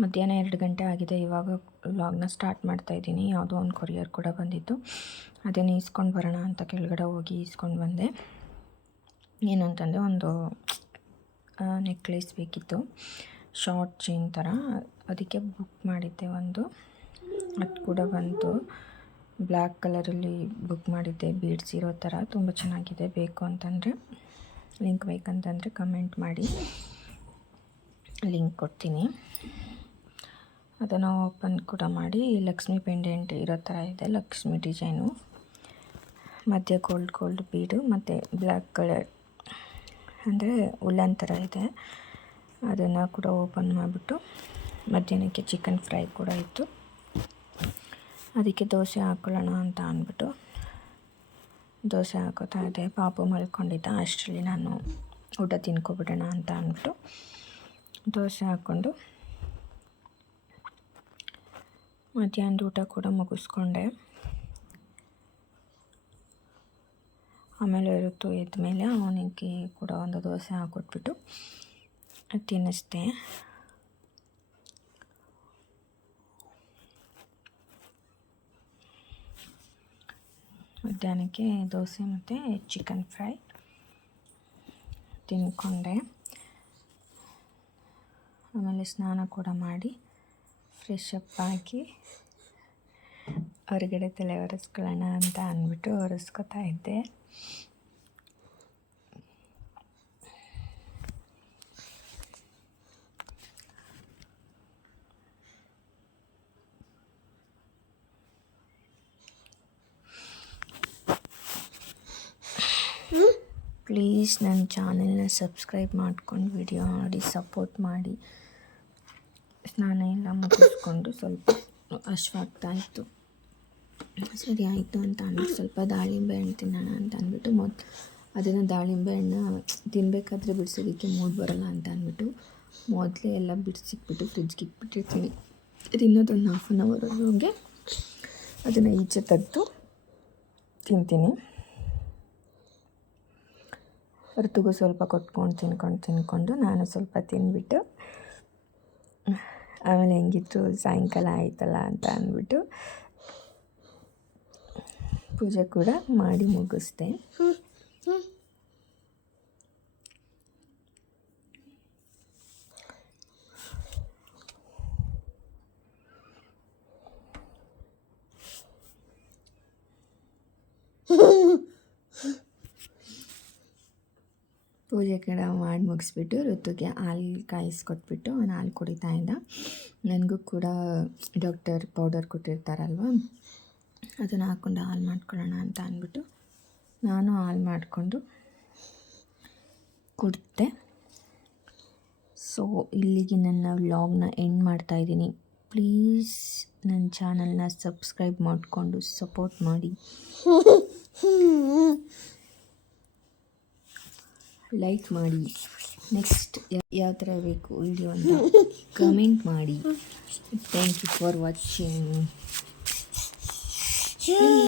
ಮಧ್ಯಾಹ್ನ 2 ಗಂಟೆ ಆಗಿದೆ. ಇವಾಗ ವ್ಲಾಗ್ನ ಸ್ಟಾರ್ಟ್ ಮಾಡ್ತಾಯಿದ್ದೀನಿ. ಯಾವುದೋ ಒಂದು ಕೊರಿಯರ್ ಕೂಡ ಬಂದಿತ್ತು, ಅದನ್ನು ಈಸ್ಕೊಂಡು ಬರೋಣ ಅಂತ ಕೆಳಗಡೆ ಹೋಗಿ ಈಸ್ಕೊಂಡು ಬಂದೆ. ಏನು ಅಂತಂದರೆ ಒಂದು ನೆಕ್ಲೆಸ್ ಬೇಕಿತ್ತು, ಶಾರ್ಟ್ ಚೈನ್ ಥರ. ಅದಕ್ಕೆ ಬುಕ್ ಮಾಡಿದ್ದೆ ಒಂದು, ಅದು ಕೂಡ ಬಂತು. ಬ್ಲ್ಯಾಕ್ ಕಲರಲ್ಲಿ ಬುಕ್ ಮಾಡಿದ್ದೆ, ಬೀಡ್ಸ್ ಇರೋ ಥರ. ತುಂಬ ಚೆನ್ನಾಗಿದೆ. ಬೇಕು ಅಂತಂದರೆ ಲಿಂಕ್ ಬೇಕಂತಂದರೆ ಕಮೆಂಟ್ ಮಾಡಿ, ಲಿಂಕ್ ಕೊಡ್ತೀನಿ. ಅದನ್ನು ಓಪನ್ ಕೂಡ ಮಾಡಿ ಲಕ್ಷ್ಮಿ ಪೆಂಡೆಂಟ್ ಇರೋ ಥರ ಇದೆ, ಲಕ್ಷ್ಮಿ ಡಿಸೈನು. ಮಧ್ಯೆ ಗೋಲ್ಡ್ ಬೀಡು ಮತ್ತು ಬ್ಲ್ಯಾಕ್ ಕಲರ್ ಅಂದರೆ ಉಲ್ಲನ್ ಥರ ಇದೆ. ಅದನ್ನು ಕೂಡ ಓಪನ್ ಮಾಡಿಬಿಟ್ಟು ಮಧ್ಯಾಹ್ನಕ್ಕೆ ಚಿಕನ್ ಫ್ರೈ ಕೂಡ ಇತ್ತು. ಅದಕ್ಕೆ ದೋಸೆ ಹಾಕ್ಕೊಳ್ಳೋಣ ಅಂತ ಅಂದ್ಬಿಟ್ಟು ದೋಸೆ ಹಾಕೋತಾ ಇದ್ದೆ. ಪಾಪು ಮಲ್ಕೊಂಡಿದ್ದ, ಅಷ್ಟರಲ್ಲಿ ನಾನು ಊಟ ತಿನ್ಕೊಬಿಡೋಣ ಅಂತ ಅಂದ್ಬಿಟ್ಟು ದೋಸೆ ಹಾಕ್ಕೊಂಡು ಮಧ್ಯಾಹ್ನದ ಊಟ ಕೂಡ ಮುಗಿಸ್ಕೊಂಡೆ. ಆಮೇಲೆ ಋತು ಎದ್ದ ಮೇಲೆ ಅವನಿಗೆ ಕೂಡ ಒಂದು ದೋಸೆ ಹಾಕ್ಕೊಟ್ಬಿಟ್ಟು ತಿನ್ನಿಸ್ದೆ. ಮಧ್ಯಾಹ್ನಕ್ಕೆ ದೋಸೆ ಮತ್ತು ಚಿಕನ್ ಫ್ರೈ ತಿನ್ಕೊಂಡೆ. ಆಮೇಲೆ ಸ್ನಾನ ಕೂಡ ಮಾಡಿ ಫ್ರೆಶ್ ಅಪ್ ಆಗಿ ಹೊರಗಡೆ ತಲೆ ಒರೆಸ್ಕೊಳ್ಳೋಣ ಅಂತ ಅಂದ್ಬಿಟ್ಟು ಒರೆಸ್ಕೊತಾ ಇದ್ದೆ. ಪ್ಲೀಸ್ ನನ್ನ ಚಾನೆಲ್ನ ಸಬ್ಸ್ಕ್ರೈಬ್ ಮಾಡ್ಕೊಂಡು ವಿಡಿಯೋ ನೋಡಿ ಸಪೋರ್ಟ್ ಮಾಡಿ. ಸ್ನಾನ ಎಲ್ಲ ಮುಗಿಸ್ಕೊಂಡು ಸ್ವಲ್ಪ ಹಶ್ವಾಗ್ತಾಯಿತ್ತು. ಸರಿ ಆಯಿತು ಅಂತ ಅಂದ್ಬಿಟ್ಟು ಸ್ವಲ್ಪ ದಾಳಿಂಬೆ ಹಣ್ಣು ತಿನ್ನೋಣ ಅಂತ ಅಂದ್ಬಿಟ್ಟು ಅದನ್ನು ದಾಳಿಂಬೆ ಹಣ್ಣು ತಿನ್ನಬೇಕಾದ್ರೆ ಬಿಡಿಸೋದಕ್ಕೆ ಮೂಡ್ ಬರೋಲ್ಲ ಅಂತ ಅಂದ್ಬಿಟ್ಟು ಮೊದಲೇ ಎಲ್ಲ ಬಿಡಿಸಿಕ್ಬಿಟ್ಟು ಫ್ರಿಜ್ಗೆ ಇಟ್ಬಿಟ್ಟಿರ್ತೀನಿ. ತಿನ್ನೋದೊಂದು 1/2 ಅವರ್ಗೆ ಅದನ್ನು ಈಚೆ ತೆಗೆದು ತಿಂತೀನಿ. ಋತುಗೂ ಸ್ವಲ್ಪ ಕೊಟ್ಕೊಂಡು ತಿನ್ಕೊಂಡು ನಾನು ಸ್ವಲ್ಪ ತಿಂದ್ಬಿಟ್ಟು ಆಮೇಲೆ ಹೆಂಗಿತ್ತು ಸಾಯಂಕಾಲ ಆಯ್ತಲ್ಲ ಅಂತ ಅಂದ್ಬಿಟ್ಟು ಪೂಜೆ ಕೂಡ ಮಾಡಿ ಮುಗಿಸ್ದೆ. ಪೂಜೆ ಕೂಡ ಮಾಡಿ ಮುಗಿಸ್ಬಿಟ್ಟು ಋತುಗೆ ಹಾಲು ಕಾಯಿಸ್ಕೊಟ್ಬಿಟ್ಟು ಅವನು ಹಾಲು ಕುಡಿತಾ ಇದ್ದ. ನನಗೂ ಕೂಡ ಡಾಕ್ಟರ್ ಪೌಡರ್ ಕೊಟ್ಟಿರ್ತಾರಲ್ವ, ಅದನ್ನು ಹಾಕ್ಕೊಂಡು ಹಾಲು ಮಾಡ್ಕೊಳ್ಳೋಣ ಅಂತ ಅಂದ್ಬಿಟ್ಟು ನಾನು ಹಾಲು ಮಾಡಿಕೊಂಡು ಕುಡಿದೆ. ಸೊ ಇಲ್ಲಿಗೆ ನನ್ನ ವ್ಲಾಗ್ನ ಎಂಡ್ ಮಾಡ್ತಾಯಿದ್ದೀನಿ. ಪ್ಲೀಸ್ ನನ್ನ ಚಾನಲ್ನ ಸಬ್ಸ್ಕ್ರೈಬ್ ಮಾಡಿಕೊಂಡು ಸಪೋರ್ಟ್ ಮಾಡಿ, ಲೈಕ್ ಮಾಡಿ. ನೆಕ್ಸ್ಟ್ ಯಾವ ಥರ ಬೇಕು ವಿಡಿಯೋ ಅಂತ ಕಮೆಂಟ್ ಮಾಡಿ. Thank you for watching.